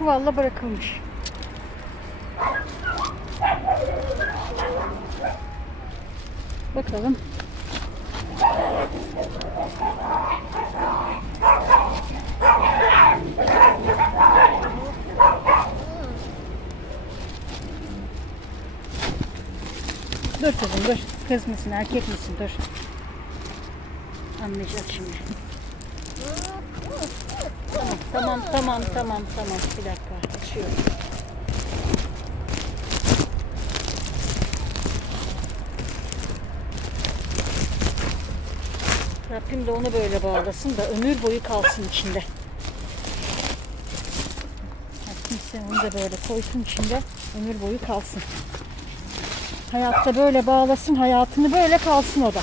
çuvalla bırakılmış. Bakalım. Dur kızım dur. Kız mısın erkek misin dur. Anlayacak şimdi. Tamam tamam tamam tamam tamam. Bir dakika açıyorum. Rabbim de onu böyle bağlasın da ömür boyu kalsın içinde. Sen onu da böyle koysun içinde ömür boyu kalsın. Hayatta böyle bağlasın, hayatını böyle kalsın o da.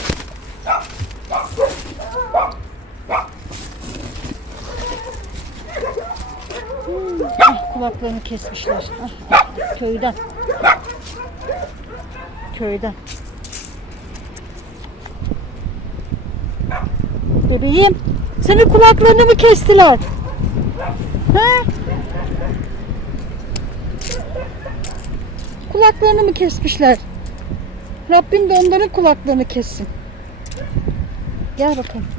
Ah, kulaklarını kesmişler. Ah, köyden. Köyden. Bebeğim, senin kulaklarını mı kestiler? Ha? Kulaklarını mı kesmişler? Rabbim de onların kulaklarını kessin. Gel bakalım.